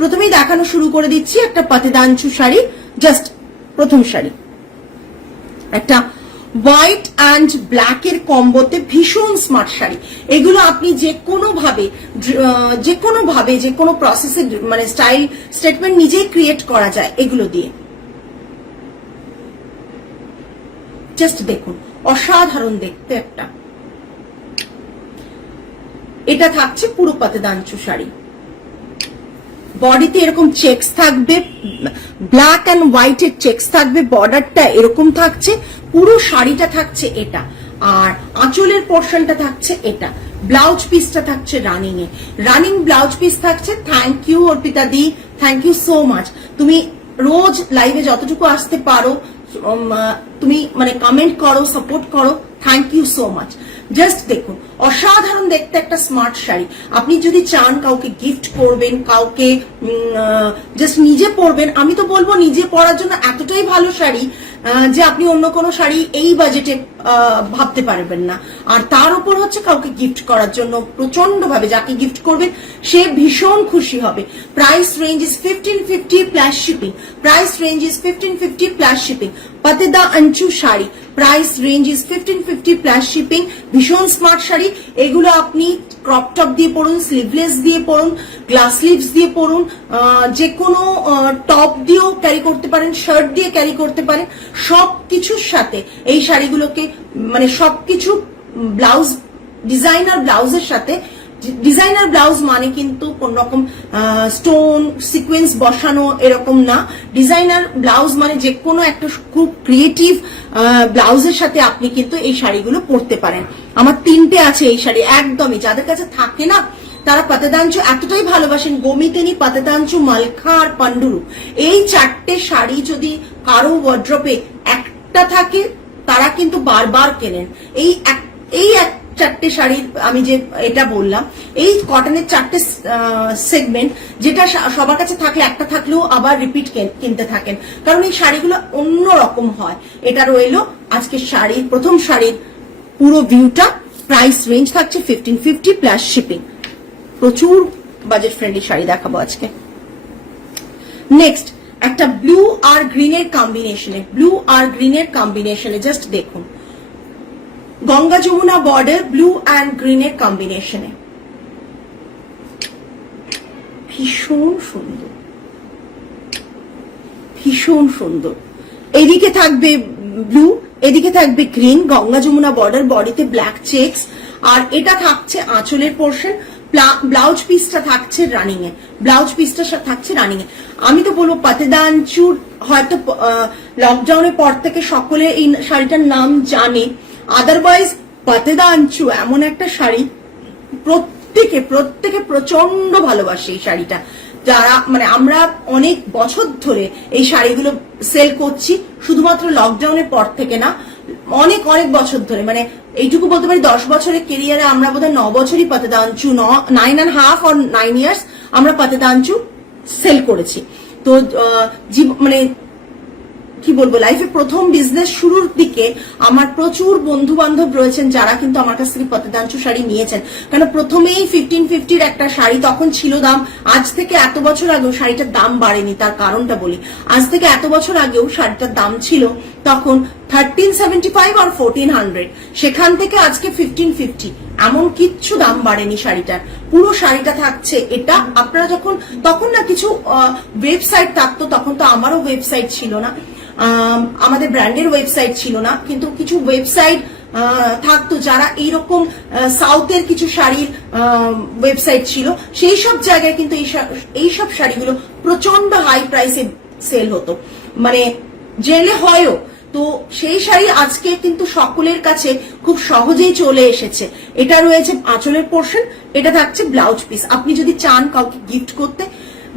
প্রথমেই দেখানো শুরু করে দিচ্ছি একটা পাতিদাঞ্চু শাড়ি। জাস্ট প্রথম শাড়ি একটা হোয়াইট অ্যান্ড ব্ল্যাক এর কম্বোতে ভীষণ স্মার্ট শাড়ি। এগুলো আপনি যে কোনো ভাবে যে কোনো প্রসেসে মানে স্টাইল স্টেটমেন্ট নিজেই ক্রিয়েট করা যায় এগুলো দিয়ে। জাস্ট দেখুন, অসাধারণ দেখতে একটা। এটা থাকছে পুরো পাতিদাঞ্চু শাড়ি। বডিতে এরকম চেক্স থাকবে, ব্ল্যাক অ্যান্ড হোয়াইট এর চেক্স থাকবে, বর্ডারটা এরকম থাকছে, পুরো শাড়িটা থাকছে এটা, আর আঁচলের পোর্শনটা থাকছে এটা, ব্লাউজ পিসটা থাকছে রানিং এ, রানিং ব্লাউজ পিস থাকছে। থ্যাংক ইউ অর্পিতা দি, থ্যাংক ইউ সো মাচ। তুমি রোজ লাইভে যতটুকু আসতে পারো তুমি মানে কমেন্ট করো, সাপোর্ট করো, thank you so much. Just দেখুন, অসাধারণ দেখতে একটা স্মার্ট শাড়ি। আপনি যদি চান কাউকে গিফট করবেন, কাউকে জাস্ট নিজে পরবেন, আমি তো বলবো নিজে পরার জন্য এতটাই ভালো শাড়ি যে আপনি অন্য কোনো শাড়ি এই বাজেটে ভাবতে পারবেন না। আর তার উপর হচ্ছে কাউকে গিফট করার জন্য প্রচন্ড ভাবে, যাকে গিফট করবেন সে ভীষণ খুশি হবে। Price range is 1550 plus shipping. Price range is 1550 plus shipping. Pattedanchu sari price range is 1550 plus shipping. ভীষণ স্মার্ট শাড়ি। এগুলো আপনি ক্রপ টপ দিয়ে পরুন, স্লিভলেস দিয়ে পরুন, গ্লাস স্লিভস দিয়ে পরুন, যে কোনো টপ দিয়েও ক্যারি করতে পারেন, শার্ট দিয়ে ক্যারি করতে পারেন। সবকিছুর সাথে এই শাড়িগুলোকে মানে সবকিছু ব্লাউজ, ডিজাইনার ব্লাউজের সাথে, ডিজাইনার ব্লাউজ মানে কিন্তু কোন রকম স্টোন সিকোয়েন্স বসানো এরকম না। ডিজাইনার ব্লাউজ মানে যে কোনো একটা খুব ক্রিয়েটিভ ব্লাউজের সাথে আপনি কিন্তু এই শাড়িগুলো পরতে পারেন। আমার 3টে আছে এই শাড়ি, একদমই যাদের কাছে থাকে না তারা পাতিদাঞ্চু এতটাই ভালোবাসেন। গোমিতেনি, পাতিদাঞ্চু, মালখা আর পান্ডুরু, এই 4টে শাড়ি যদি কারো ওয়ার্ড্রপে একটা থাকে তারা কিন্তু বারবার কেনেন। এই 4টে শাড়ির আমি যে এটা বললাম, এই কটনের 4টে সেগমেন্ট, যেটা সবার কাছে থাকলে একটা থাকলেও আবার রিপিট কিনতে থাকেন, কারণ এই শাড়িগুলো অন্য রকম হয়। এটা রইলো আজকে শাড়ির প্রথম শাড়ির পুরো ভিউটা। প্রাইস রেঞ্জ থাকছে 1550 প্লাস শিপিং। প্রচুর বাজেট ফ্রেন্ডলি শাড়ি দেখাবো আজকে। নেক্সট একটা ব্লু আর গ্রিনের কম্বিনেশনে, ব্লু আর গ্রিনের কম্বিনেশনে জাস্ট দেখুন, Ganga Jamuna border, blue and গ্রিনের কম্বিনেশনে, ভীষণ সুন্দর, ভীষণ সুন্দর। এদিকে থাকবে ব্লু, এদিকে থাকবে গ্রিন, গঙ্গা যমুনা বর্ডার, বডিতে ব্ল্যাক চেক্স, আর এটা থাকছে আঁচলের পোর্শন। ব্লাউজ পিসটা থাকছে রানিং এ, ব্লাউজ পিসটা থাকছে রানিং এ। আমি তো বলবো পাতিদাঞ্চুর হয়তো লকডাউনের পর থেকে সকলে এই শাড়িটার নাম জানে, আদারওয়াইজ পাতিদাঞ্চু এমন একটা শাড়ি প্রত্যেকে প্রচন্ড ভালোবাসে এই শাড়িটা। যারা মানে আমরা অনেক বছর ধরে এই শাড়িগুলো সেল করছি, শুধুমাত্র লকডাউনের পর থেকে না, অনেক বছর ধরে, মানে এইটুকু বলতে পারি 10 বছরের কেরিয়ারে আমরা বোধহয় 9 বছরই পাতিদাঞ্চু, 9.5 or 9 years আমরা পাতিদাঞ্চু সেল করেছি। তো মানে কি বলবো, লাইফে প্রথম বিজনেস শুরুর দিকে আমার প্রচুর বন্ধু বান্ধব রয়েছেন যারা কিন্তু আমার কাছ থেকে পাতিদাঞ্চু শাড়ি নিয়েছেন। কারণ প্রথমেই 1550 একটা শাড়ি তখন ছিল দাম, আজ থেকে এত বছর আগেও শাড়িটার দাম বাড়েনি। তার কারণটা বলি, আজ থেকে এত বছর আগেও শাড়িটার দাম ছিল তখন 1375 আর 1400, সেখান থেকে আজকে 1550, এমন কিচ্ছু দাম বাড়েনি শাড়িটার। পুরো শাড়িটা থাকছে এটা। আপনারা যখন তখন না কিছু ওয়েবসাইট থাকতো, তখন তো আমারও ওয়েবসাইট ছিল না, আমাদের ব্র্যান্ডের ওয়েবসাইট ছিল না, কিন্তু কিছু ওয়েবসাইট থাকতো যারা এইরকম সাউথের কিছু শাড়ির ওয়েবসাইট ছিল, সেই সব জায়গায় কিন্তু এইসব শাড়িগুলো প্রচন্ড হাই প্রাইসে সেল হতো, মানে জেলে হয়ও। তো সেই শাড়ি আজকে কিন্তু সকলের কাছে খুব সহজেই চলে এসেছে। এটা রয়েছে আঁচলের পোর্শন, এটা থাকছে ব্লাউজ পিস। আপনি যদি চান কাউকে গিফট করতে,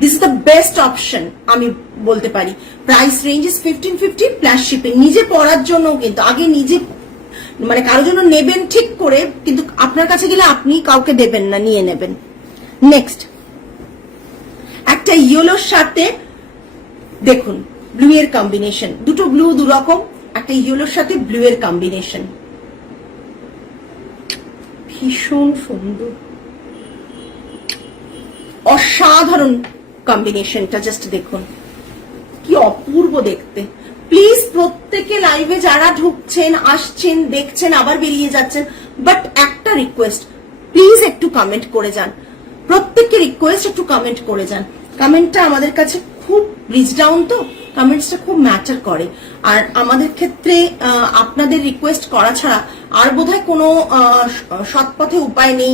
this is the best option আমি বলতে পারি। Price range is 1550 plus shipping. নিজে পরার জন্য কিন্তু আগে নিজে মানে কারোর জন্য নেবেন ঠিক করে, কিন্তু আপনার কাছে গেলে আপনি কাউকে দেবেন না, নিয়ে নেবেন। নেক্সট একটা ইয়েলোর সাথে দেখুন ব্লু এর কম্বিনেশন, দুটো ব্লু দুরকম, একটা ইয়েলোর সাথে ব্লু এর কম্বিনেশন, ভীষণ সুন্দর, অসাধারণ কম্বিনেশনটা জাস্ট দেখুন, কি অপূর্ব দেখতে। প্লিজ প্রত্যেকে লাইভে যারা ঢুকছেন, আসছেন, দেখছেন, আবার বেরিয়ে যাচ্ছেন, বাট একটা রিকোয়েস্ট, প্লিজ একটু কমেন্ট করে যান। প্রত্যেককে রিকোয়েস্ট একটু কমেন্ট করে যান। কমেন্টটা আমাদের কাছে খুব রিচ ডাউন, তো কমেন্টসটা খুব ম্যাটার করে। আর আমাদের ক্ষেত্রে আপনাদের রিকোয়েস্ট করা ছাড়া আর বোধহয় কোনো সৎপথে উপায় নেই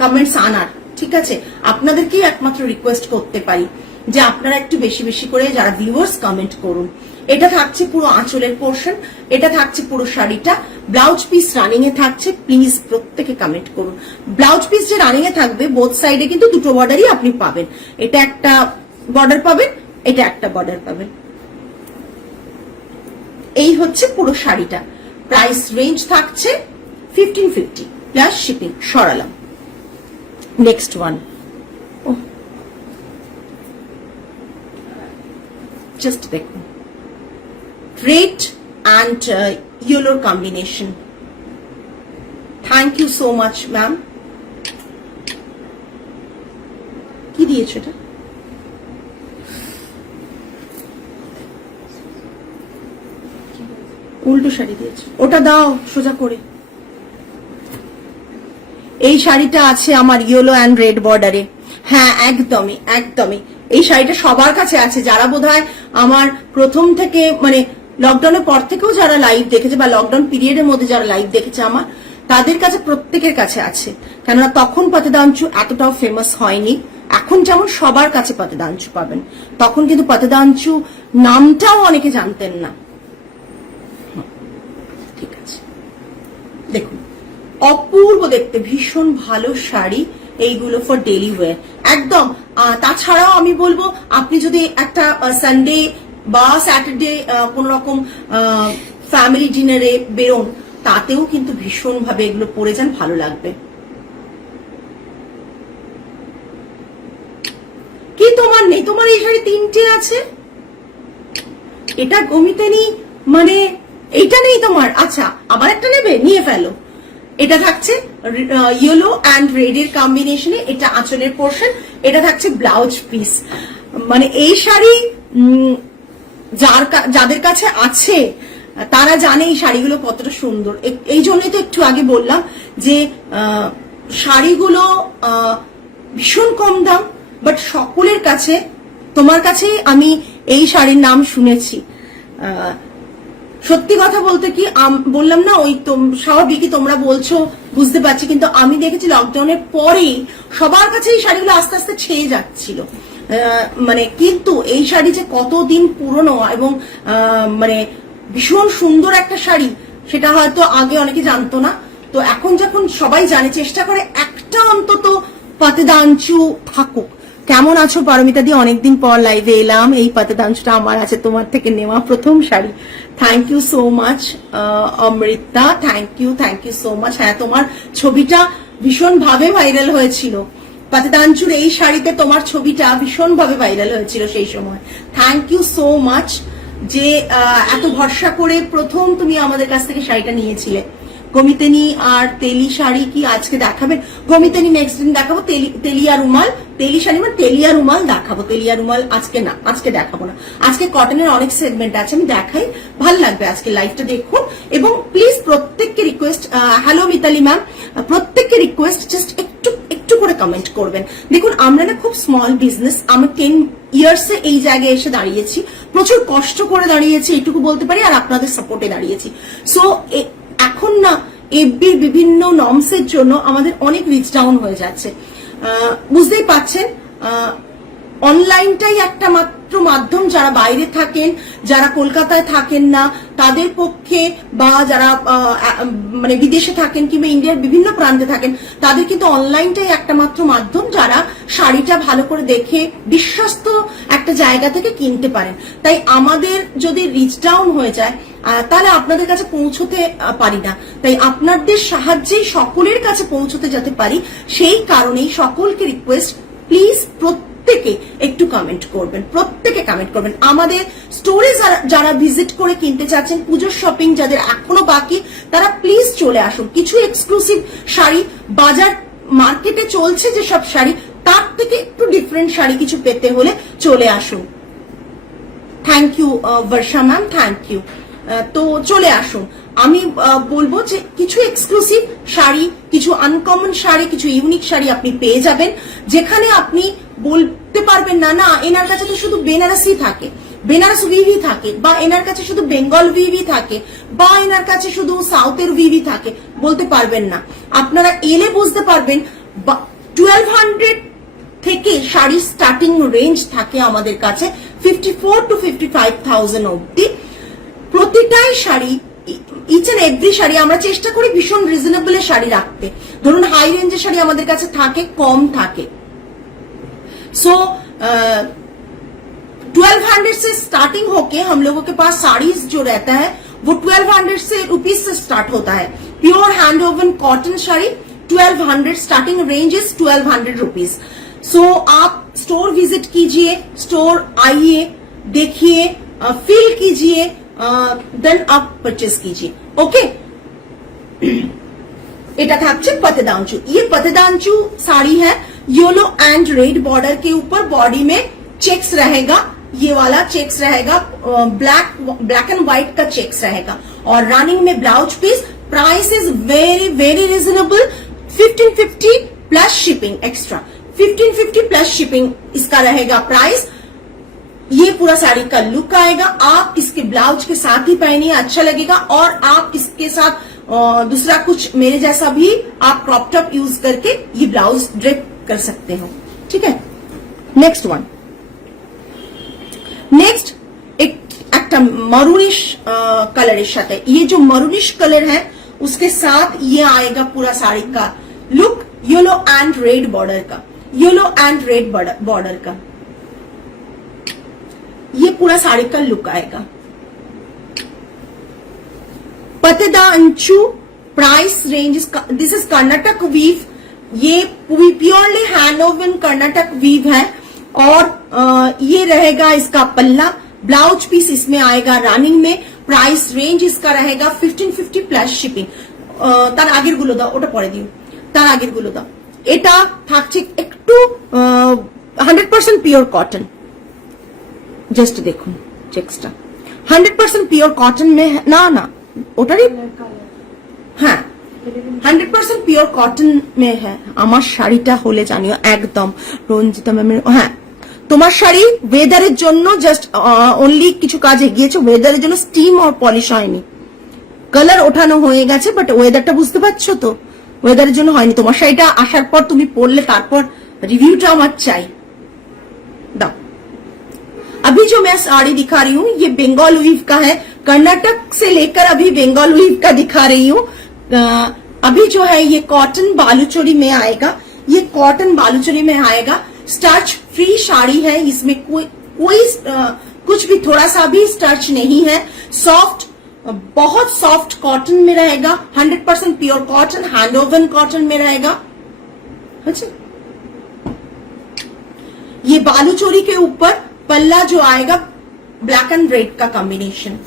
কমেন্টস আনার। ঠিক আছে, আপনাদেরকেই একমাত্র রিকোয়েস্ট করতে পারি যে আপনারা একটু বেশি বেশি করে যারা ভিউয়ার্স কমেন্ট করুন। এটা থাকছে পুরো আঁচলের পোর্শন, এটা থাকছে পুরো শাড়িটা, ব্লাউজ পিস রানিং এ থাকছে। প্লিজ প্রত্যেকে কমেন্ট করুন। ব্লাউজ পিস যে রানিং এ থাকবে বোথ সাইডে কিন্তু দুটো বর্ডারই আপনি পাবেন। এটা একটা বর্ডার পাবেন, এটা একটা বর্ডার পাবেন। এই হচ্ছে পুরো শাড়িটা। প্রাইস রেঞ্জ থাকছে 1550 প্লাস শিপিং। সরালাম। নেক্সট ওয়ান, জাস্ট দেখুন, রেড অ্যান্ড ইয়েলোর combination. Thank you so much ma'am. কি দিয়েছো এটা? উল্টো শাড়ি দিয়েছে, ওটা দাও সোজা করে। এই শাড়িটা আছে আমার ইয়েলো অ্যান্ড রেড বর্ডারে। হ্যাঁ, একদমই একদমই। এই শাড়িটা সবার কাছে আছে, যারা বোধহয় আমার প্রথম থেকে মানে লকডাউনের পর থেকেও যারা লাইভ দেখেছে বা লকডাউন পিরিয়ডের মধ্যে যারা লাইভ দেখেছে আমার, তাদের কাছে প্রত্যেকের কাছে আছে। কেননা তখন পাতেদাঞ্চু এতটাও ফেমাস হয়নি। এখন যেমন সবার কাছে পাতেদাঞ্চু পাবেন, তখন কিন্তু পাতেদাঞ্চু নামটাও অনেকে জানতেন না। ঠিক আছে, দেখুন অপূর্ব দেখতে, ভীষণ ভালো শাড়ি এইগুলো ফর ডেইলি ওয়্যার একদম। তাছাড়াও আমি বলবো আপনি যদি একটা সানডে বা স্যাটারডে কোন রকম ফ্যামিলি ডিনারে বেরোন, তাতেও কিন্তু ভীষণ ভাবে এগুলো পরে যান, ভালো লাগবে। কি তোমার নেই? তোমার এই শাড়ি তিনটে আছে, এটা গমিতেনি, মানে এইটা নেই তোমার? আচ্ছা, আবার একটা নেবে, নিয়ে ফেলো। এটা থাকছে ইয়েলো অ্যান্ড রেড এর কম্বিনেশনে, এটা আঁচলের পোর্শন, এটা থাকছে ব্লাউজ পিস। মানে এই শাড়ি যাদের কাছে আছে তারা জানে এই শাড়িগুলো কতটা সুন্দর। এই জন্যই তো একটু আগে বললাম যে শাড়িগুলো ভীষণ কম দাম, বাট সকলের কাছে, তোমার কাছেই আমি এই শাড়ির নাম শুনেছি। সত্যি কথা বলতে কি বললাম না, ওই স্বাভাবিকই তোমরা বলছো, বুঝতে পারছি, কিন্তু আমি দেখেছি লকডাউনের পরেই সবার কাছে এই শাড়িগুলো আস্তে আস্তে ছেয়ে যাচ্ছিল। মানে কিন্তু এই শাড়ি যে কতদিন পুরনো এবং মানে ভীষণ সুন্দর একটা শাড়ি, সেটা হয়তো আগে অনেকে জানতো না। তো এখন যখন সবাই জানে, চেষ্টা করে একটা অন্তত পাতেদাঞ্চু থাকুক। কেমন আছো পারমিতা দি? অনেকদিন পর লাইভে এলাম। এই পাতেদাঞ্চুটা আমার আছে তোমার থেকে নেওয়া প্রথম sari. Thank you so much Amrita, thank you so much. হ্যাঁ, তোমার ছবিটা ভীষণ ভাবে ভাইরাল হয়েছিল। পাতেদাঞ্চুর এই শাড়িতে তোমার ছবিটা ভীষণ ভাবে ভাইরাল হয়েছিল সেই সময়। থ্যাংক ইউ সো মাচ যে এত ভরসা করে প্রথম তুমি আমাদের কাছ থেকে শাড়িটা নিয়েছিলে। গমিতেনি আর তেলি শাড়ি কি আজকে দেখাবেন? গমিতেনি নেক্সট দিন দেখাবো। তেলিয়া রুমাল, তেলি শাড়ি মানে তেলিয়া রুমাল দেখাবো। তেলিয়া রুমাল আজকে না, আজকে দেখাবো না। আজকে কটনের অনেক সেগমেন্ট আছে, আমি দেখাই, ভাল লাগবে আজকে লাইভটা দেখুন। এবং প্লিজ প্রত্যেককে রিকোয়েস্ট, হ্যালো মিতালি ম্যাম, প্রত্যেককে রিকোয়েস্ট জাস্ট একটু করে কমেন্ট করবেন। দেখুন আমরা না খুব স্মল বিজনেস, আমি 10 ইয়ার্সে এই জায়গায় এসে দাঁড়িয়েছি, প্রচুর কষ্ট করে দাঁড়িয়েছি এইটুকু বলতে পারি, আর আপনাদের সাপোর্টে দাঁড়িয়েছি। সো এখন না এফবির বিভিন্ন নর্মসের জন্য আমাদের অনেক রিচ ডাউন হয়ে যাচ্ছে। বুঝতেই পাচ্ছেন, অনলাইনটাই একটা মাত্র মাধ্যম। যারা বাইরে থাকেন, যারা কলকাতায় থাকেন না, তাদের পক্ষে, বা যারা মানে বিদেশে থাকেন কিংবা ইন্ডিয়ার বিভিন্ন প্রান্তে থাকেন, তাদের কিন্তু অনলাইনটাই একটা মাত্র মাধ্যম যারা শাড়িটা ভালো করে দেখে বিশ্বস্ত একটা জায়গা থেকে কিনতে পারেন। তাই আমাদের যদি রিচ ডাউন হয়ে যায় তাহলে আপনাদের কাছে পৌঁছতে পারি না। তাই আপনাদের সাহায্যেই সকলের কাছে পৌঁছতে যেতে পারি, সেই কারণেই সকলকে রিকোয়েস্ট, প্লিজ প্রত্যেকে একটু কমেন্ট করবেন, প্রত্যেকে কমেন্ট করবেন। আমাদের স্টোরে যারা ভিজিট করে কিনতে চাচ্ছেন, পুজোর শপিং যাদের এখনো বাকি, তারা প্লিজ চলে আসুন। কিছু এক্সক্লুসিভ শাড়ি, বাজার মার্কেটে চলছে যে সব শাড়ি, তার থেকে একটু ডিফারেন্ট শাড়ি কিছু পেতে হলে চলে আসুন। Thank you Barsha ma'am, thank you. তো চলে আসুন। আমি বলবো যে কিছু এক্সক্লুসিভ শাড়ি, কিছু আনকমন শাড়ি, কিছু ইউনিক শাড়ি আপনি পেয়ে যাবেন, যেখানে আপনি বলতে পারবেন না না এনার কাছে তো শুধু বেনারসি থাকে, বেনারস ভিভি থাকে, বা এনার কাছে শুধু বেঙ্গল ভিভি থাকে, বা এনার কাছে শুধু সাউথের ভিভি থাকে, বলতে পারবেন না। আপনারা এলে বুঝতে পারবেন 1200 থেকে শাড়ি স্টার্টিং রেঞ্জ থাকে আমাদের কাছে 54 to 55,000 অব্দি। প্রতিটাই sari, each and every sari আমরা চেষ্টা করি ভীষণ রিজনেবল শাড়ি রাখতে। ধরুন হাই রেঞ্জের শাড়ি আমাদের কাছে থাকে, কম থাকে। सो 1200 से स्टार्टिंग होके हम लोगों के पास साड़ीज जो रहता है वो 1200 से रुपीज से स्टार्ट होता है। Pure hand woven cotton sari 1200, starting range is 1200 rupees. So आप स्टोर विजिट कीजिए, स्टोर आइए, देखिए, फील कीजिए, देन आप परचेज कीजिए। ओके, এটা থাকছে पतेदांचू। ये पतेदांचू साड़ी है, येलो एंड रेड बॉर्डर के ऊपर बॉडी में चेक्स रहेगा, ये वाला चेक्स रहेगा, ब्लैक एंड व्हाइट का चेक्स रहेगा, और रनिंग में blouse piece. Price is very very reasonable, 1550 plus shipping extra, 1550 plus shipping इसका रहेगा प्राइस। ये पूरा साड़ी का लुक आएगा। आप इसके ब्लाउज के साथ ही पहनिए, अच्छा लगेगा। और आप इसके साथ दूसरा कुछ मेरे जैसा भी आप क्रॉप टॉप यूज करके ये ब्लाउज ड्रेप कर सकते हो। ठीक है, नेक्स्ट वन। नेक्स्ट एक मरूनिश कलर साथे, ये जो मरूनिश कलर है उसके साथ ये आएगा पूरा साड़ी का look, yellow and red border का, येलो एंड रेड बॉर्डर का ये पूरा साड़ी का लुक आएगा। Pattedanchu price range, this is Karnataka weave, ये purely hand woven Karnataka weave है। और ये रहेगा इसका पल्ला, ब्लाउज पीस इसमें आएगा रनिंग में। प्राइस रेंज इसका रहेगा 1550 प्लस शिपिंग। तार आगेर गुलो दाओ, ओटा परे दिओ, तार आगेर गुलो दाओ। এটা থাকছে একটু 100% পিওর কটন। জাস্ট দেখুন চেক্সটা 100% পিওর কটন মে না না ওটারই, হ্যাঁ 100% পিওর কটন মে হ্যাঁ। আমার শাড়িটা হলে জানিও একদম রঞ্জিতা ম্যামের। হ্যাঁ, তোমার শাড়ি ওয়েদারের জন্য জাস্ট অনলি কিছু কাজ এগিয়েছে, ওয়েদারের জন্য স্টিম আর পলিশ হয়নি, কালার ওঠানো হয়ে গেছে, বাট ওয়েদারটা বুঝতে পারছো তো, ওয়েদারের জন্য হয়নি। তোমার শাড়িটা আসার পর তুমি পরলে তারপর রিভিউটা আমার চাই, দাও। अभी जो मैं साड़ी दिखा रही हूँ ये बंगाल वीव का है, कर्नाटक से लेकर अभी बंगाल वीव का दिखा रही हूँ। अभी जो है ये कॉटन बालूचोरी में आएगा, ये कॉटन बालूचोरी में आएगा। स्टार्च फ्री साड़ी है, इसमें कोई कुछ भी थोड़ा सा भी स्टार्च नहीं है। सॉफ्ट, बहुत सॉफ्ट कॉटन में रहेगा, 100% pure cotton, hand woven cotton में रहेगा। अच्छा, ये बालूचोरी के ऊपर पल्ला जो आएगा ब्लैक एंड रेड का कॉम्बिनेशन।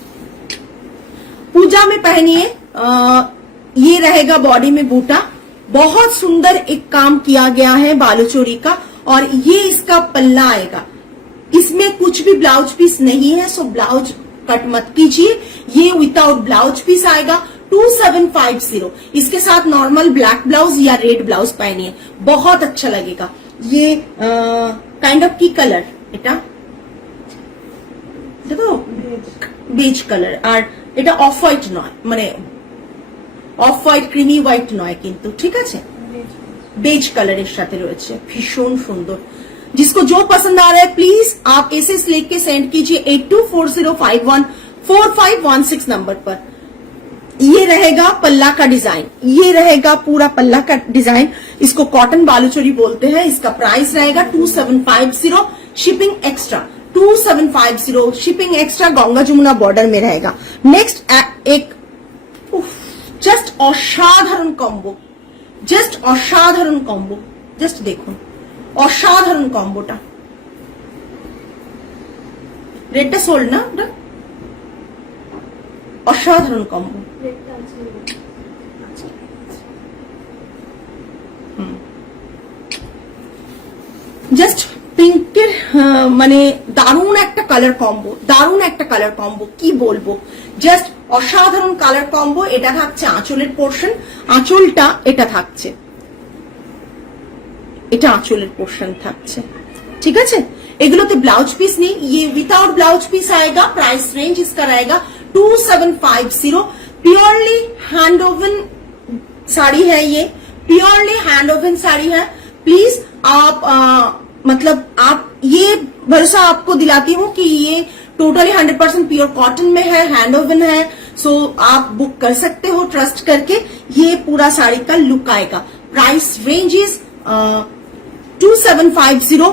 पूजा में पहनिए, ये रहेगा बॉडी में बूटा, बहुत सुंदर एक काम किया गया है बालूचोरी का। और ये इसका पल्ला आएगा, इसमें कुछ भी ब्लाउज पीस नहीं है, सो ब्लाउज कट मत कीजिए। ये विदाउट ब्लाउज पीस आएगा 2750। इसके साथ नॉर्मल ब्लैक ब्लाउज या रेड ब्लाउज पहनिए, बहुत अच्छा लगेगा। ये काइंड ऑफ की कलर এটা দেখো বেজ কালার, আর এটা অফ হোয়াইট নয়, মানে অফ হোয়াইট ক্রিমি হোয়াইট নয় কিন্তু, ঠিক আছে, বেজ কালারের সাথে রয়েছে, ভীষণ সুন্দর। जिसको जो पसंद आ रहा है प्लीज आप एसएस लिख के सेंड कीजिए 8240514516 नंबर पर। ये रहेगा पल्ला का डिजाइन, ये रहेगा पूरा पल्ला का डिजाइन। इसको कॉटन बालूचोरी बोलते हैं। इसका प्राइस रहेगा 2750, shipping extra 2750, shipping extra, Ganga Jamuna border में रहेगा। नेक्स्ट एक जस्ट असाधारण कॉम्बो, जस्ट असाधारण कॉम्बो, जस्ट देखो অসাধারণ কম্বোটা। রেডটা সোল্ড না, ওটা অসাধারণ কম্বো। মানে দারুণ একটা কালার কম্বো, দারুণ একটা কালার কম্বো, কি বলবো, জাস্ট অসাধারণ কালার কম্বো। এটা থাকছে আঁচলের পোর্শন, আঁচলটা এটা থাকছে, এটা আঁচলের পোর্শন থাকছে, ঠিক আছে। এগুলোতে ব্লাউজ পিস নেই, ये विदाउट ब्लाउज पीस आएगा। प्राइस रेंज इसका रहेगा 2750। प्योरली हैंड ओवन साड़ी है, ये प्योरली हैंड ओवन साड़ी है। प्लीज आप मतलब आप ये भरोसा आपको दिलाती हूँ कि ये टोटली 100% प्योर कॉटन में है, हैंड ओवन है। सो आप बुक कर सकते हो ट्रस्ट करके। ये पूरा साड़ी का लुक आएगा। Price range is 2750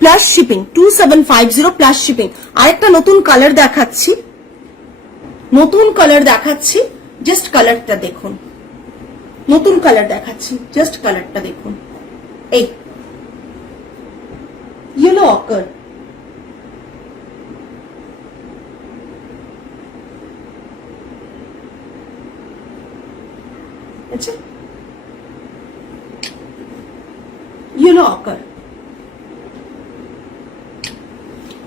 plus shipping, 2750 plus shipping. আরেকটা নতুন কালার দেখাচ্ছি, নতুন কালার দেখাচ্ছি, জাস্ট কালারটা দেখুন, নতুন কালার দেখাচ্ছি, জাস্ট কালারটা দেখুন। এই ইয়েলো অকার, আচ্ছা ইয়েলো অকার,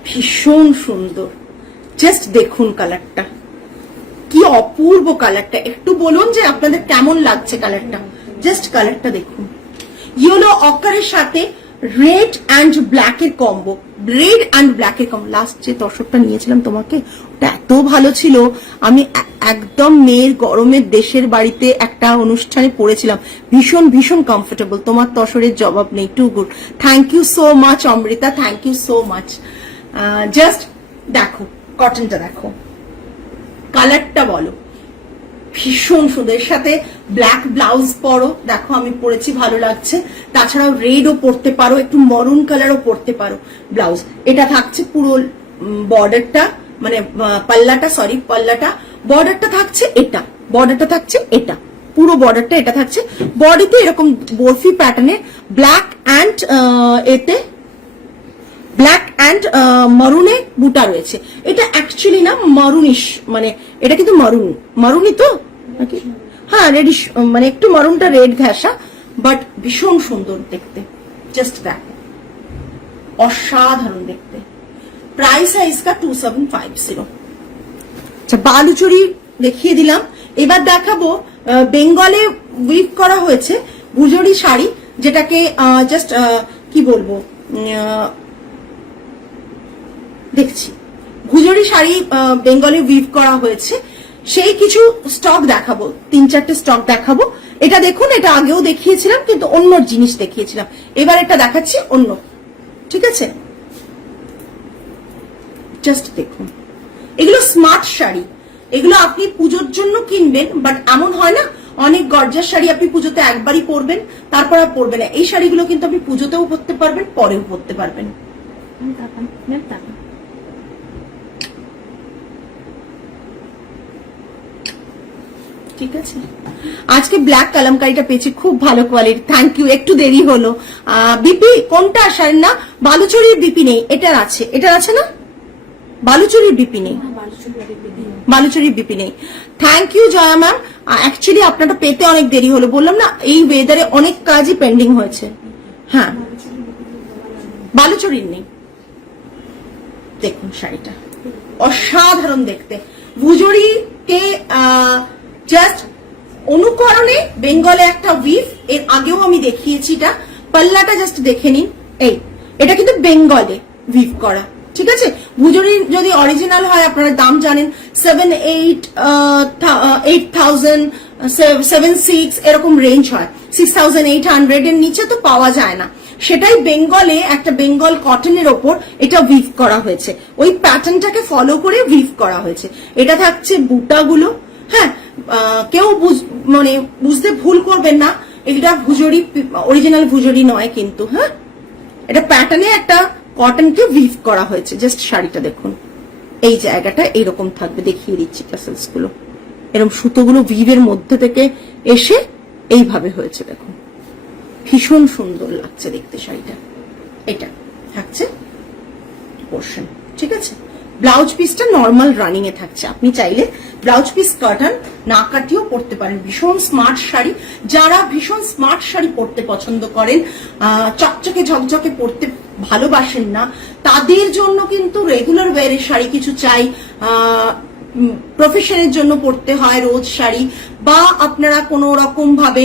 ভীষণ সুন্দর। জাস্ট দেখুন কালারটা, কি অপূর্ব কালারটা। একটু বলুন যে আপনাদের কেমন লাগছে কালারটা, জাস্ট কালারটা দেখুন। ইয়েলো অকারের সাথে রেড অ্যান্ড ব্ল্যাক এর কম্বো, রেড অ্যান্ড ব্ল্যাক এর কম্বো। লাস্ট যে তসরটা নিয়েছিলাম তোমাকে, ওটা এত ভালো ছিল, আমি একদম মেয়ের গরমের দেশের বাড়িতে একটা অনুষ্ঠানে পড়েছিলাম, ভীষণ ভীষণ কমফোর্টেবল। তোমার তসরের জবাব নেই, too good. Thank you so much Amrita, thank you so much. Just দেখো কটনটা, দেখো কালারটা, বলো ভীষণ সুন্দর। এর সাথে ব্ল্যাক ব্লাউজ পরো, দেখো আমি পরেছি, ভালো লাগছে। তাছাড়াও রেডও পরতে পারো, একটু মরুন কালারও পরতে পারো ব্লাউজ। এটা থাকছে পুরো বর্ডারটা, মানে পাল্লাটা, সরি পাল্লাটা, বর্ডারটা থাকছে এটা, বর্ডারটা থাকছে এটা, পুরো বর্ডারটা এটা থাকছে। বডিতে এরকম বরফি প্যাটার্নের ব্ল্যাক অ্যান্ড এতে ব্ল্যাক অ্যান্ড মারুনে বুটা রয়েছে। এটা অ্যাকচুয়ালি না মারুনিশ, মানে এটা কিন্তু মারুন, মারুনি তো নাকি, হ্যাঁ রেডিশ, মানে একটু মারুনটা রেড ঘেঁষা, বাট ভীষণ সুন্দর দেখতে। জাস্ট দেখো, অসাধারণ দেখতে। প্রাইস है इसका 2750। আচ্ছা বালুচুরি দেখিয়ে দিলাম, এবার দেখাবো বেঙ্গলে উইভ করা হয়েছে ভুজরি শাড়ি, যেটাকে জাস্ট কি বলবো, দেখছি ভুজরি শাড়ি বেঙ্গলে উইভ করা হয়েছে, সেই কিছু স্টক দেখাবো, 3-4টে স্টক দেখাবো। এটা দেখুন, এটা আগেও দেখিয়েছিলাম কিন্তু অন্য জিনিস দেখিয়েছিলাম, এবার এটা দেখাচ্ছি অন্য, ঠিক আছে। জাস্ট দেখুন, এগুলো স্মার্ট শাড়ি, এগুলো আপনি পুজোর জন্য কিনবেন, বাট এমন হয় না অনেক গর্জাস শাড়ি আপনি পুজোতে একবারই পরবেন, তারপর আর পরবেন না। এই শাড়িগুলো কিন্তু আপনি পুজোতেও পরতে পারবেন, পরেও পরতে পারবেন। ঠিক আছে, আজকে ব্ল্যাক কালামকারিটা পেয়েছি, খুব ভালো কোয়ালিটি, থ্যাংক ইউ। একটু দেরি হলো। বিপি কোনটা শাড়ি, না বালুচুরির বিপি নেই, এটার আছে, এটার আছে না, বালুচুরির বিপি নেই, বালুচুরির বিপি নেই। Thank you Joya ma'am. Actually আপনারটা পেতে অনেক দেরি হলো, বললাম না এই ওয়েদারে অনেক কাজই পেন্ডিং হয়েছে। হ্যাঁ বালুচুরির নেই। দেখুন শাড়িটা অসাধারণ দেখতে, ভুজরিকে জাস্ট অনুকরণে বেঙ্গলে একটা উইভ, এর আগেও আমি দেখিয়েছি। এটা পাল্লাটা জাস্ট দেখে নিন, এই এটা কিন্তু বেঙ্গলে উইভ করা, ঠিক আছে। ভুজরি যদি অরিজিনাল হয়, আপনারা দাম জানেন, 7-8,000, 7-6 এরকম রেঞ্জ হয়, 6,800 এর নিচে তো পাওয়া যায় না। সেটাই বেঙ্গলে একটা বেঙ্গল কটনের ওপর এটা উইভ করা হয়েছে, ওই প্যাটার্নটাকে ফলো করে উইভ করা হয়েছে। এটা থাকছে বুটাগুলো, হ্যাঁ কেউ মানে বুঝতে ভুল করবেন না, এটা ভুজরি অরিজিনাল ভুজরি নয় কিন্তু, হ্যাঁ এটা প্যাটার্নে একটা কটনকে উইভ করা হয়েছে। জাস্ট শাড়িটা দেখুন, এই জায়গাটা এইরকম থাকবে, দেখিয়ে দিচ্ছি টাসেলস গুলো, এরকম সুতোগুলো উইভের মধ্যে থেকে এসে এইভাবে হয়েছে, দেখুন ভীষণ সুন্দর লাগছে দেখতে শাড়িটা। এটা থাকছে পোর্শন, ঠিক আছে। ব্লাউজ পিসটা নর্মাল রানিং এ থাকছে, আপনি চাইলে ব্লাউজ পিস কাটান না কাটিয়েও পরতে পারেন। ভীষণ স্মার্ট শাড়ি, যারা ভীষণ স্মার্ট শাড়ি পরতে পছন্দ করেন, চকচকে ঝকঝকে পরতে ভালোবাসেন না তাদের জন্য কিন্তু রেগুলার ওয়্যারের শাড়ি কিছু চাই, প্রফেশনের জন্য পড়তে হয় রোজ শাড়ি, বা আপনারা কোনো রকম ভাবে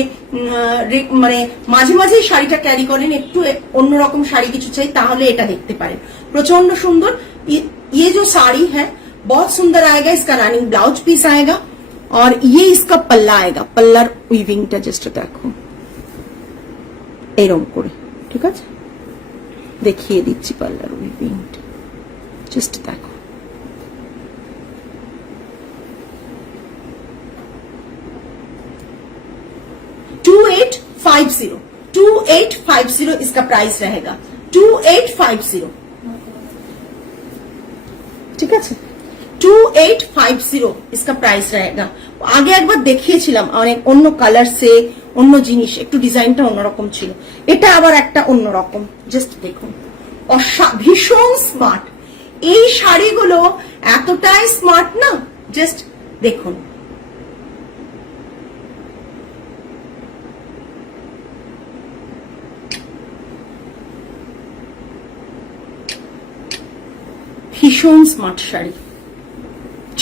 মানে মাঝে মাঝে শাড়িটা ক্যারি করেন, একটু অন্যরকম শাড়ি কিছু চাই, তাহলে এটা দেখতে পারেন। প্রচন্ড সুন্দর। ये जो साड़ी है बहुत सुंदर आएगा, इसका रनिंग ब्लाउज पीस आएगा और ये इसका पल्ला आएगा। पल्लार উইভিংটা জাস্ট দেখো এরকম করে, ঠিক আছে? দেখিয়ে দিচ্ছি পাল্লার উইভিংটা, জাস্ট দেখো। $2850 इसका प्राइस रहेगा, 2850, ঠিক আছে? 2850 इसका प्राइस रहेगा। আগে একবার দেখিয়েছিলাম অনেক অন্য কালার সে অন্য জিনিস, একটু ডিজাইনটা অন্যরকম ছিল, এটা আবার একটা অন্যরকম। জাস্ট দেখুন, ভীষণ স্মার্ট এই শাড়িগুলো, এতটাই স্মার্ট না, জাস্ট দেখুন। ভীষণ smart sari,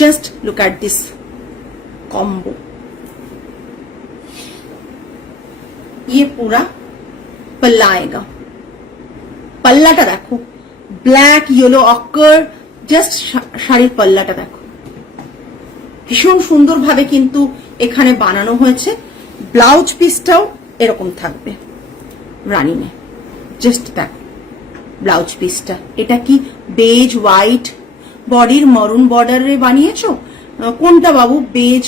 just look at this combo. ये पूरा पल्ला आएगा, पल्लाटा देखो ब्लैक येलो অক্কর, জাস্ট শাড়ির পাল্লাটা দেখো ভীষণ সুন্দর ভাবে কিন্তু এখানে বানানো হয়েছে। ব্লাউজ পিসটাও এরকম থাকবে রানিনে, জাস্ট দেখো ব্লাউজ পিসটা। এটা কি বেজ হোয়াইট বডির মরুন বর্ডারে বানিয়েছো? কোনটা বাবু? বেজ,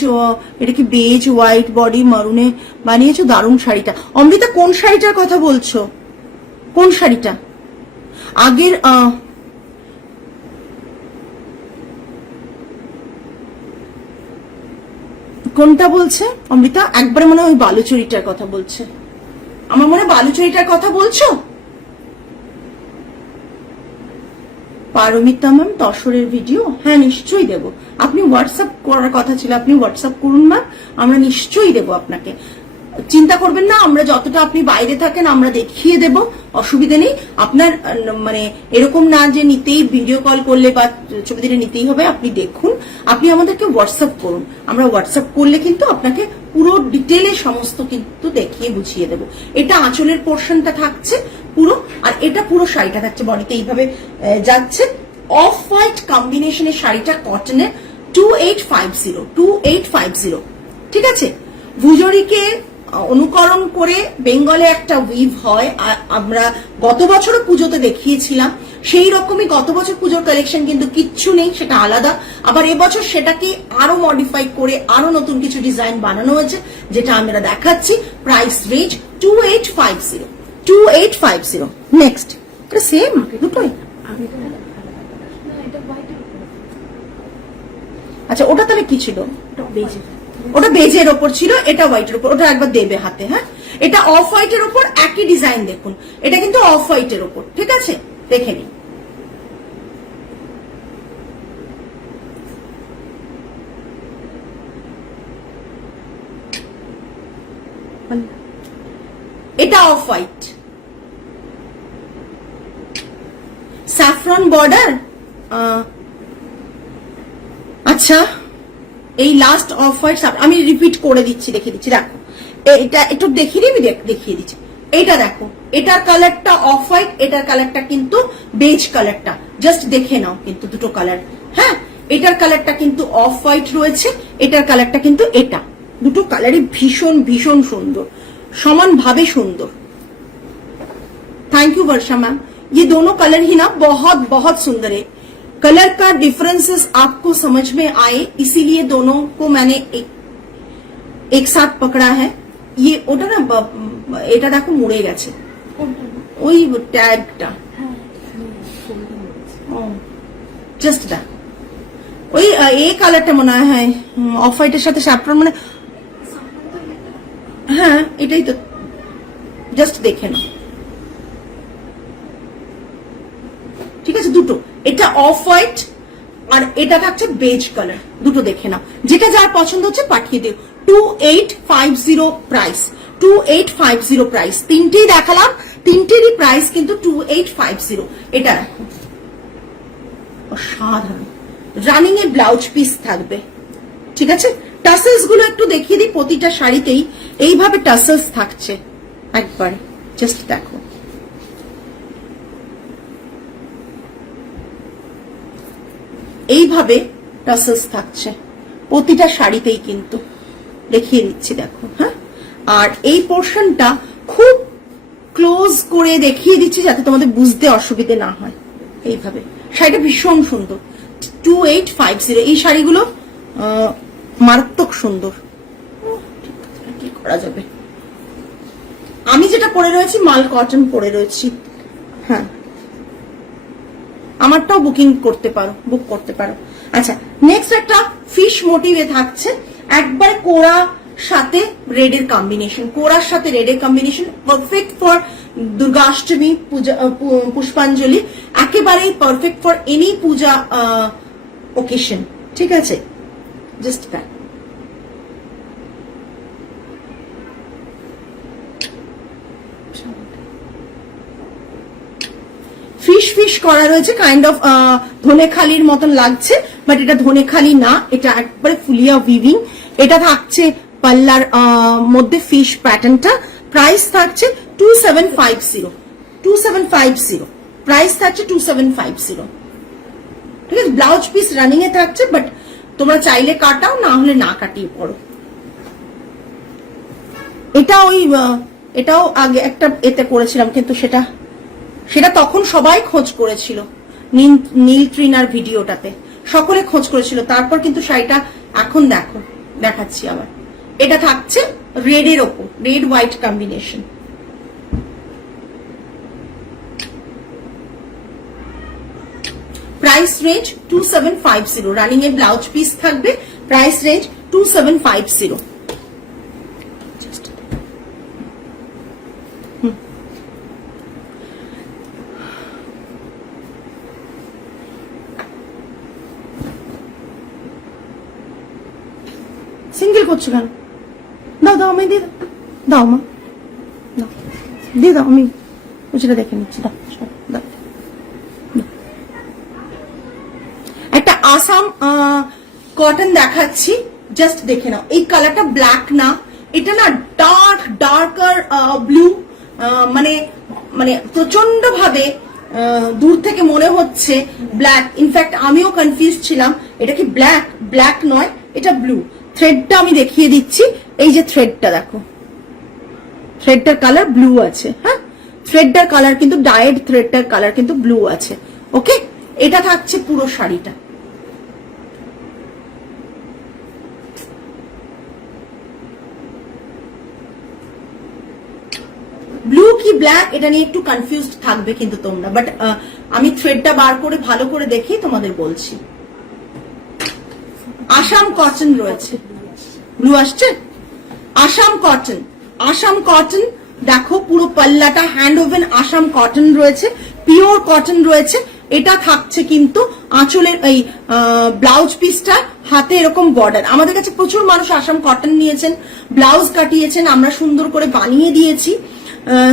এটা কি বেজ হোয়াইট বডি মারুনে বানিয়েছো? দারুণ শাড়িটা। অমৃতা কোন শাড়িটার কথা বলছো? কোন শাড়িটা? আগের কোনটা বলছে অমৃতা? একবারে মনে হয় ওই বালুচরিটার কথা বলছে, আমার মনে হয় বালুচরিটার কথা বলছো। পারমিতা ম্যাম তসরের ভিডিও, হ্যাঁ নিশ্চয়ই দেব। আপনি হোয়াটসঅ্যাপ করার কথা ছিল, আপনি হোয়াটসঅ্যাপ করুন ম্যাম, আমরা নিশ্চয়ই দেব আপনাকে, চিন্তা করবেন না। আমরা যতটা আপনি বাইরে থাকেন আমরা দেখিয়ে দেব, অসুবিধা নেই। আপনার মানে এরকম না যে নিতেই ভিডিও কল করলে বা ছবি দিলে নিতেই হবে, আপনি দেখুন, আপনি আমাদেরকে হোয়াটসঅ্যাপ করুন, আমরা হোয়াটসঅ্যাপ করলে কিন্তু আপনাকে পুরো ডিটেলে সমস্ত কিন্তু দেখিয়ে বুঝিয়ে দেব। এটা আঁচলের পোর্শনটা থাকছে পুরো, আর এটা পুরো শাড়িটা থাকছে বডিতে এইভাবে যাচ্ছে। অফ হোয়াইট কম্বিনেশনের শাড়িটা কটনের, 2850, ঠিক আছে? ভুজরিকে অনুকরণ করে বেঙ্গলে একটা উইভ হয়, আমরা গত বছরও পুজোতে দেখিয়েছিলাম, সেই রকমই গত বছর পুজোর কালেকশন কিন্তু কিচ্ছু নেই, সেটা আলাদা। আবার এবছর সেটাকে আরো মডিফাই করে আরো নতুন কিছু ডিজাইন বানানো হয়েছে, যেটা আমরা দেখাচ্ছি। Price range 2850। নেক্সট, এটা সেম দুটোই। আচ্ছা, ওটা তাহলে কি ছিল? ওটা বেজের ওপর ছিল, এটা হোয়াইটের ওপর। ওটা একবার দেবে হাতে, হ্যাঁ? এটা অফ হোয়াইটের ওপর একই ডিজাইন দেখুন, এটা কিন্তু অফ হোয়াইটের ওপর, ঠিক আছে? দেখে নিন। এটা অফ হোয়াইট, স্যাফরন বর্ডার। আচ্ছা, এই লাস্ট অফ হোয়াইট আমি রিপিট করে দিচ্ছি, দেখিয়ে দিচ্ছি, দেখো এটা একটু দেখিয়ে দিই, আমি দেখিয়ে দিচ্ছি। এটা দেখো, এটার কালারটা অফ হোয়াইট, এটার কালারটা কিন্তু বেজ কালারটা, জাস্ট দেখে নাও কিন্তু দুটো কালার, হ্যাঁ? এটার কালারটা কিন্তু অফ হোয়াইট রয়েছে, এটার কালারটা কিন্তু এটা, দুটো কালারই ভীষণ ভীষণ সুন্দর, সমানভাবে সুন্দর। थैंक यू वर्षा मैम, ये दोनों कलर ही ना बहुत बहुत सुंदर है। कलर का डिफरेंसेस आपको समझ में आए, इसीलिए दोनों को मैंने एक साथ पकड़ा है। ये ওটা না, এটা দেখো মুড়ে গেছে ওই ট্যাগটা, জাস্ট দেখো ওই এই কালারটা মনে হয় অফ হোয়াইটের সাথে স্যাফরন, মানে হ্যাঁ এটাই তো, জাস্ট দেখে নাও, ঠিক আছে? দুটো, এটা অফ হোয়াইট আর এটা থাকছে বেজ কালার, দুটো দেখে নাও, যেটা যার পছন্দ হচ্ছে পাঠিয়ে দিও। 2850 প্রাইস, 2850 প্রাইস। তিনটেই দেখালাম, তিনটেরই প্রাইস কিন্তু 2850। এটা দেখো অসাধারণ, রানিং এ ব্লাউজ পিস থাকবে, ঠিক আছে। টাসেলস গুলো একটু দেখিয়ে দিই, প্রতিটা শাড়িতেই এইভাবে টাসেলস থাকছে, একবারে জাস্ট দেখো। এইভাবে টাসেলস থাকছে প্রতিটা শাড়িতেই, কিন্তু দেখিয়ে দিচ্ছি দেখো। হ্যাঁ, আর এই পোর্শনটা খুব ক্লোজ করে দেখিয়ে দিচ্ছি যাতে তোমাদের বুঝতে অসুবিধে না হয়। এইভাবে শাড়িটা ভীষণ সুন্দর, 2850। এই শাড়িগুলো মারাত্মক সুন্দর, কি করা যাবে। আমি যেটা পরে রয়েছি মাল কটন পরে রয়েছি। হ্যাঁ, আমারটাও বুকিং করতে পারো, বুক করতে পারো। আচ্ছা, নেক্সট একটা ফিশ মোটিভে থাকছে, একবারে কোরা সাথে রেডের কম্বিনেশন, কোরার সাথে রেডের কম্বিনেশন, পারফেক্ট ফর দুর্গাষ্টমী পূজা, পুষ্পাঞ্জলি, একেবারেই perfect for any Puja occasion, ঠিক আছে। Just that. ফিশ ফিশ করা রয়েছে, কাইন্ড অফ ধনেখালির মতন লাগছে, বাট এটা ধনেখালি না, এটা একবারে ফুলিয়া উইভিং। এটা থাকছে পাল্লার মধ্যে ফিশ প্যাটার্নটা। প্রাইস থাকছে 2750, প্রাইস থাকছে 2750, ঠিক আছে। ব্লাউজ পিস রানিং এ থাকছে, বাট তোমরা চাইলে কাটাও, না হলে না কাটিয়ে পড়ো। এটা ওই এটাও আগে একটা এতে করেছিলাম, কিন্তু সেটা তখন সবাই খোঁজ করেছিল, নীল ট্রিনার ভিডিওটাতে সকলে খোঁজ করেছিল। তারপর কিন্তু শাড়িটা এখন দেখো দেখাচ্ছি আবার। এটা থাকছে রেড এর ওপর, red white combination. Price range 2750, running a blouse piece থাকবে। Price range 2750। সিঙ্গেল করছো কেন? দাও দাও, আমি দিয়ে দাও মা, দাও দিয়ে দাও, আমি সেটা দেখে নিচ্ছি। দাও দাও। একটা আসাম কটন দেখাচ্ছি, জাস্ট দেখে নাও। এই কালারটা ব্ল্যাক না, এটা না ডার্কার ব্লু, মানে মানে প্রচন্ড ভাবে দূর থেকে মনে হচ্ছে ব্ল্যাক। ইনফ্যাক্ট আমিও কনফিউজ ছিলাম, এটা কি ব্ল্যাক নয়, এটা ব্লু। থ্রেডটা আমি দেখিয়ে দিচ্ছি, এই যে থ্রেডটা দেখো, থ্রেডটার কালার ব্লু আছে। হ্যাঁ, থ্রেডটার কালার কিন্তু ডায়েড, থ্রেডটার কালার কিন্তু ব্লু আছে। ওকে, এটা থাকছে পুরো শাড়িটা। ব্লু কি ব্ল্যাক এটা নিয়ে একটু কনফিউজড থাকবে কিন্তু তোমরা, বাট আমি থ্রেডটা বার করে ভালো করে দেখি তোমাদের বলছি। আসাম কটন রয়েছে, ব্লু আসছে, আসাম কটন দেখো, পুরো পাল্লাটা হ্যান্ড ওভেন আসাম কটন রয়েছে, পিওর কটন রয়েছে। এটা থাকছে কিন্তু আঁচলের এই ব্লাউজ পিসটা হাতে এরকম বর্ডার। আমাদের কাছে প্রচুর মানুষ আসাম কটন নিয়েছেন, ব্লাউজ কাটিয়েছেন, আমরা সুন্দর করে বানিয়ে দিয়েছি।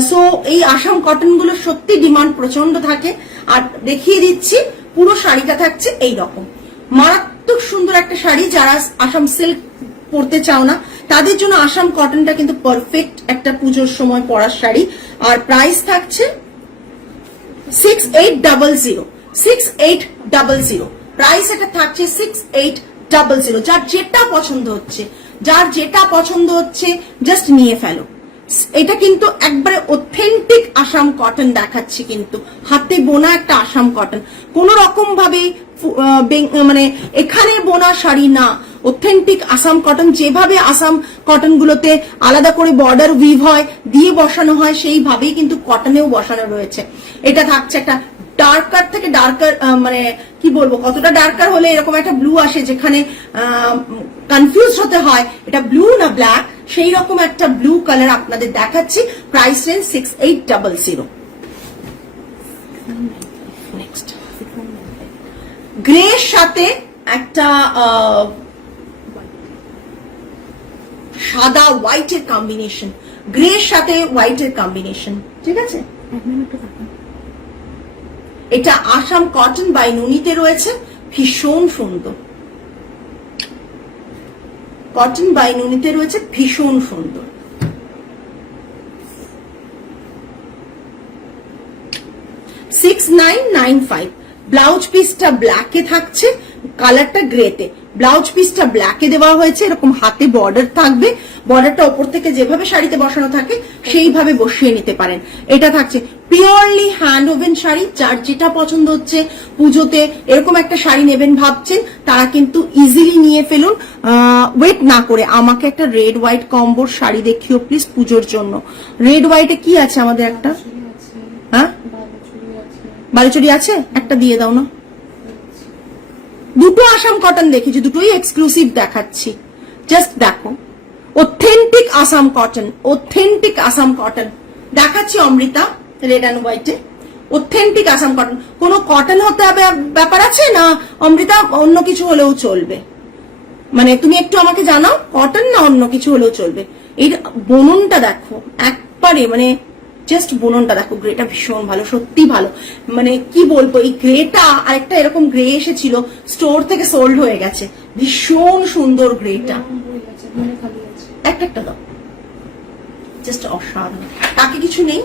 সো এই আসাম কটন গুলো সত্যি ডিমান্ড প্রচন্ড থাকে। আর দেখিয়ে দিচ্ছি, পুরো শাড়িটা থাকছে এই রকম মারাত্মক সুন্দর একটা শাড়ি। যারা আসাম সিল্ক পরতে চাও না তাদের জন্য আসাম কটনটা কিন্তু পারফেক্ট একটা পুজোর সময় পরার শাড়ি। আর প্রাইস থাকছে 6800, প্রাইস এটা থাকছে 6800। যার যেটা পছন্দ হচ্ছে জাস্ট নিয়ে ফেলো। এটা কিন্তু একবারে অথেন্টিক আসাম কটন দেখাচ্ছি, কিন্তু হাতে বোনা একটা আসাম কটন, কোন রকম ভাবে মানে এখানে বোনা শাড়ি না, অথেন্টিক আসাম কটন। যেভাবে আসাম কটন গুলোতে আলাদা করে বর্ডার উইভ হয়, দিয়ে বসানো হয়, সেইভাবেই কিন্তু কটনেও বসানো রয়েছে। এটা থাকছে একটা ডার্কার থেকে ডার্কার, মানে কি বলবো, কতটা ডার্কার হলে এরকম একটা ব্লু আসে যেখানে কনফিউজ হতে হয় এটা ব্লু না ব্ল্যাক, সেই রকম একটা ব্লু কালার আপনাদের দেখাচ্ছি। Price range 6800। নেক্সট গ্রের সাথে একটা সাদা হোয়াইটের কম্বিনেশন, গ্রের সাথে হোয়াইটের কম্বিনেশন, ঠিক আছে। এটা আসাম কটন বাই নুনিতে রয়েছে, ভীষণ সুন্দর। কটন বাই নুনিতে রয়েছে, ভীষণ সুন্দর। 6995। ব্লাউজ পিসটা ব্ল্যাকে থাকছে, কালারটা গ্রেতে। ব্লাউজ পিসটা ব্ল্যাকে দেওয়া হয়েছে, এরকম হাতে বর্ডার থাকবে, বর্ডারটা ওপর থেকে যেভাবে শাড়িতে বসানো থাকে সেইভাবে বসিয়ে নিতে পারেন। এটা থাকছে পিওরলি হ্যান্ড ওভেন শাড়ি। যার যেটা পছন্দ হচ্ছে, পুজোতে এরকম একটা শাড়ি নেবেন ভাবছেন, তারা কিন্তু ইজিলি নিয়ে ফেলুন, ওয়েট না করে। আমাকে একটা রেড হোয়াইট কম্বোর শাড়ি দেখিও প্লিজ পুজোর জন্য। রেড হোয়াইটে কি আছে আমাদের? একটা হ্যাঁ বালুচুরি আছে, একটা দিয়ে দাও না। দুটো আসাম কটন দেখেছি, দুটোই এক্সক্লুসিভ দেখাচ্ছি, জাস্ট দেখো। Authentic Assam cotton, authentic Assam cotton দেখাচ্ছি অমৃতা, রেড অ্যান্ড হোয়াইটে। Authentic Assam cotton. কোনো কটন হতে হবে ব্যাপার আছে না অমৃতা? অন্য কিছু হলেও চলবে, মানে তুমি একটু আমাকে জানাও, কটন না অন্য কিছু হলেও চলবে। এই বুননটা দেখো একবারে, মানে জাস্ট বুননটা দেখো। গ্রেটা ভীষণ ভালো, সত্যি ভালো। মানে কি বলবো, এই গ্রেটা আরেকটা এরকম গ্রে এসেছিল, স্টোর থেকে সোল্ড হয়ে গেছে। ভীষণ সুন্দর গ্রেটা। একটা একটা দাও, জাস্ট অসাধারণ। তাকে কিছু নেই,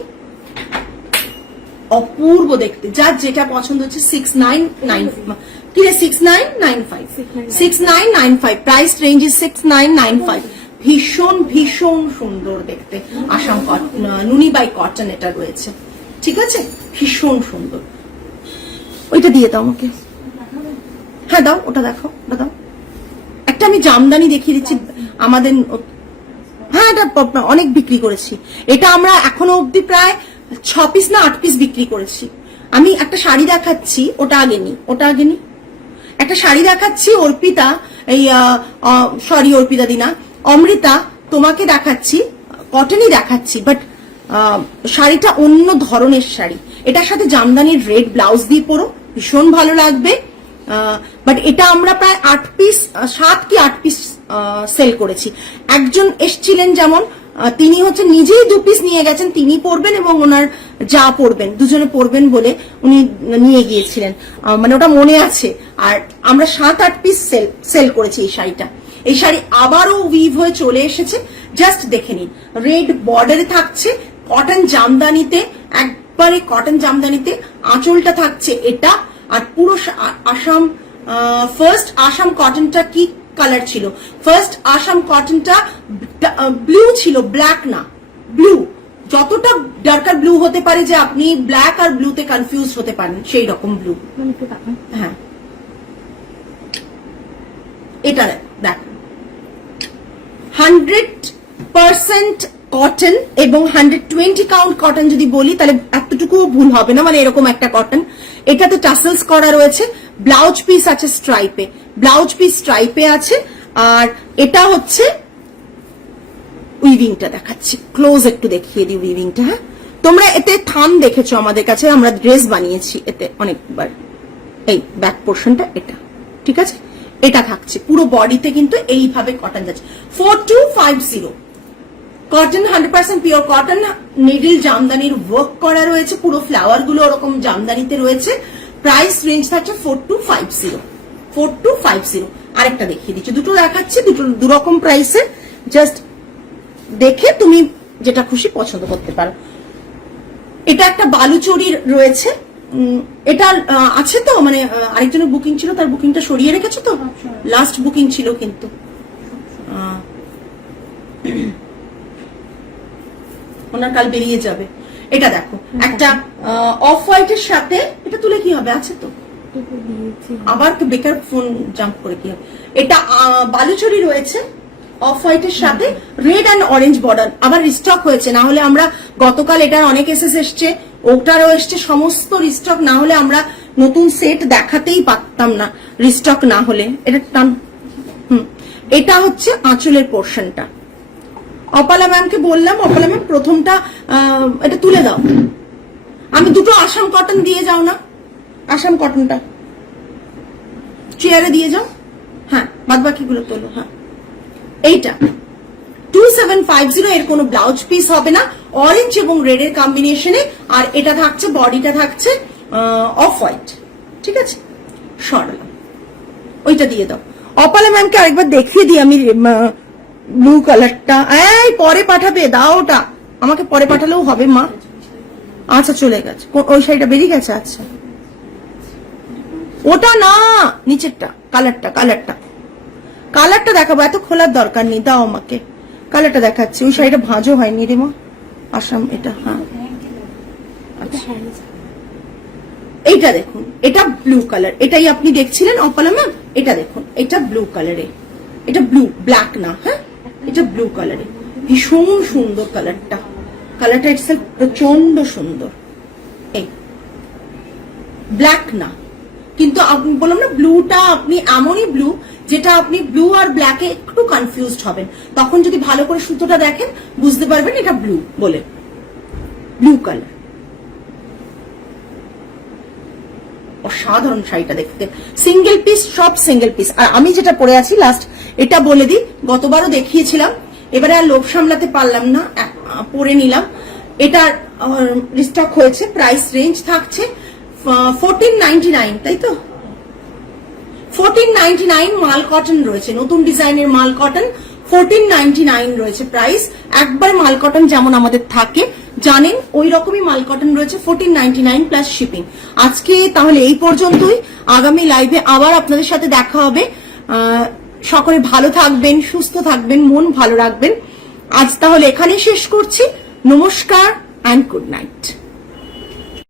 অপূর্ব দেখতে। যার যেটা পছন্দ হচ্ছে 6995। কি রে 6995? 6995 প্রাইস রেঞ্জ ইজ 6995। ভীষণ ভীষণ সুন্দর দেখতে। আসাম নুনি বাই কটন এটা রয়েছে, ঠিক আছে? ভীষণ সুন্দর। ওইটা দিয়ে দাও আমাকে। হ্যাঁ দাও, ওটা দেখো, ওটা দাও। একটা আমি জামদানি দেখিয়ে দিচ্ছি আমাদের। হ্যাঁ এটা অনেক বিক্রি করেছি। এটা আমরা এখনো অব্দি প্রায় 6 পিস না 8 পিস বিক্রি করেছি। আমি একটা শাড়ি দেখাচ্ছি, ওটা আগে নি, ওটা আগে নি। একটা শাড়ি দেখাচ্ছি অর্পিতা, এই সরি অর্পিতা দিনা, অমৃতা, তোমাকে দেখাচ্ছি, কটনই দেখাচ্ছি, বাট শাড়িটা অন্য ধরনের শাড়ি। এটার সাথে জামদানির রেড ব্লাউজ দিয়ে পরো, ভীষণ ভালো লাগবে। বাট এটা আমরা প্রায় 8 পিস, 7 কি 8 পিস সেল করেছি। একজন এসছিলেন যেমন, তিনি হচ্ছে নিজেই 2 পিস নিয়ে গেছেন, তিনি পরবেন এবং ওনার যা পরবেন, দুজনে পরবেন বলে উনি নিয়ে গিয়েছিলেন, মানে ওটা মনে আছে। আর আমরা 7-8 পিস সেল করেছি এই শাড়িটা। এই শাড়ি আবারও উইভ হয়ে চলে এসেছে, জাস্ট দেখে নিন। রেড বর্ডারে থাকছে, কটন জামদানিতে, একবারে কটন জামদানিতে। আঁচলটা থাকছে এটা, আর পুরো আসাম ফার্স্ট আসাম কটনটা কি কালার ছিল? ফার্স্ট আসাম কটনটা ব্লু ছিল, ব্ল্যাক না, ব্লু। যতটা ডার্কার ব্লু হতে পারে যে আপনি ব্ল্যাক আর ব্লুতে কনফিউজ হতে পারেন, সেই রকম ব্লু। হ্যাঁ এটা দেখ, 100% কটন এবং 120 কাউন্ট কটন যদি বলি তাহলে এতটুকুও ভুল হবে না, মানে এরকম একটা কটন। এটাতে টাসেলস করা রয়েছে, ব্লাউজ পিস আছে স্ট্রাইপে, ব্লাউজ পিস স্ট্রাইপে আছে। আর এটা হচ্ছে উইভিংটা দেখাচ্ছি, ক্লোজ একটু দেখিয়ে দিই উইভিংটা। হ্যাঁ তোমরা এতে থাম দেখেছো আমাদের কাছে, আমরা ড্রেস বানিয়েছি এতে অনেকবার। এই ব্যাক পোর্শনটা এটা, ঠিক আছে? এটা থাকছে পুরো বডিতে, কিন্তু এইভাবে কটন যাচ্ছে। 4250 কটন, 100% পিওর কটন, নিডল জামদানির ওয়ার্ক করা রয়েছে, পুরো ফ্লাওয়ার গুলো ওরকম জামদানিতে রয়েছে। প্রাইস রেঞ্জ থাকছে 4250। 4250। আরেকটা দেখিয়ে দিচ্ছি, দুটো দেখাচ্ছি, দুটো দুরকম প্রাইসে, জাস্ট দেখে তুমি যেটা খুশি পছন্দ করতে পারো। এটা একটা বালুচরির রয়েছে, এটা আছে তো, মানে আরেকজনের বুকিং ছিল, তার বুকিংটা সরিয়ে রেখেছো তো? লাস্ট বুকিং ছিল কিন্তু। ওনার কাল বেরিয়ে যাবে। এটা দেখো, একটা অফ হোয়াইটের সাথে, এটা তুলে কি হবে? আছে তো, আবার বেকার ফোন জাম্প করে কি হবে? এটা বালুচরি রয়েছে অফ হোয়াইটের সাথে, রেড অ্যান্ড অরেঞ্জ বর্ডার। আবার রিস্টক হয়েছে, না হলে আমরা গতকাল এটার অনেক এসএস এসছে, ওটারও এসছে, সমস্ত রিস্টক না হলে আমরা নতুন সেট দেখাতেই পারতাম না, রিস্টক না হলে। এটা টান। এটা হচ্ছে আঁচলের পোর্শনটা। অপালা ম্যামকে বললাম, অপালা ম্যাম প্রথমটা এটা তুলে দাও। আমি দুটো আসাম কটন দিয়ে যাও না, আসাম কটনটা চেয়ারে দিয়ে যাও। হ্যাঁ বাদ বাকিগুলো তোলো। হ্যাঁ এইটা 2 2750 এর কোনো ব্লাউজ পিস হবে না, অরেঞ্জ এবং রেড এর কম্বিনেশনে। আর এটা থাকছে, বডিটা থাকছে অফ হোয়াইট, ঠিক আছে। সরালাম, ওইটা দিয়ে দাও। অপালা ম্যামকে আরেকবার দেখিয়ে দিই আমি ব্লু কালারটা। এই পরে পাঠাবে, দাও ওটা আমাকে, পরে পাঠালেও হবে মা। আচ্ছা চলে গেছে, ওই শাড়িটা বেরিয়ে গেছে। আচ্ছা ওটা না, নিচেরটা, কালারটা কালারটা কালারটা দেখাবো, এত খোলার দরকার নেই, দাও আমাকে। কালারটা দেখাচ্ছি, ওই শাড়িটা ভাঁজও হয়নি রে মা। আসাম এটা, হ্যাঁ আচ্ছা এইটা দেখুন, এটা ব্লু কালার, এটাই আপনি দেখছিলেন অপালা ম্যাম। এটা দেখুন, এটা ব্লু কালারে, এটা ব্লু, ব্ল্যাক না, হ্যাঁ এটা ব্লু কালারে, ভীষণ সুন্দর কালারটা। কালারটা ইটসেলফ প্রচন্ড সুন্দর। এই ব্ল্যাক না, কিন্তু আপনি বললাম না ব্লুটা আপনি এমনই ব্লু যেটা আপনি ব্লু আর ব্ল্যাকে একটু কনফিউজড হবেন, তখন যদি ভালো করে সুতোটা দেখেন বুঝতে পারবেন এটা ব্লু বলে। ব্লু কালার, অসাধারণ শাড়িটা দেখতে, সিঙ্গেল পিস, সব সিঙ্গেল পিস। আর আমি যেটা পরে আছি লাস্ট, এটা বলে দিই, গতবারও দেখিয়েছিলাম, এবারে আর লোভ সামলাতে পারলাম না, পরে নিলাম। এটার রিস্টক হয়েছে, প্রাইস রেঞ্জ থাকছে 1499, তাই তো 1499। মাল কটন রয়েছে, নতুন ডিজাইনের মাল কটন, 1499 রয়েছে প্রাইস। একবার মাল কটন যেমন আমাদের থাকে জানেন, ওই রকমই মাল কটন রয়েছে, 1499 প্লাস শিপিং। আজকে তাহলে এই পর্যন্তই, আগামী লাইভে আবার আপনাদের সাথে দেখা হবে। সকলে ভালো থাকবেন, সুস্থ থাকবেন, মন ভালো রাখবেন। আজ তাহলে এখানেই শেষ করছি। নমস্কার অ্যান্ড গুড নাইট।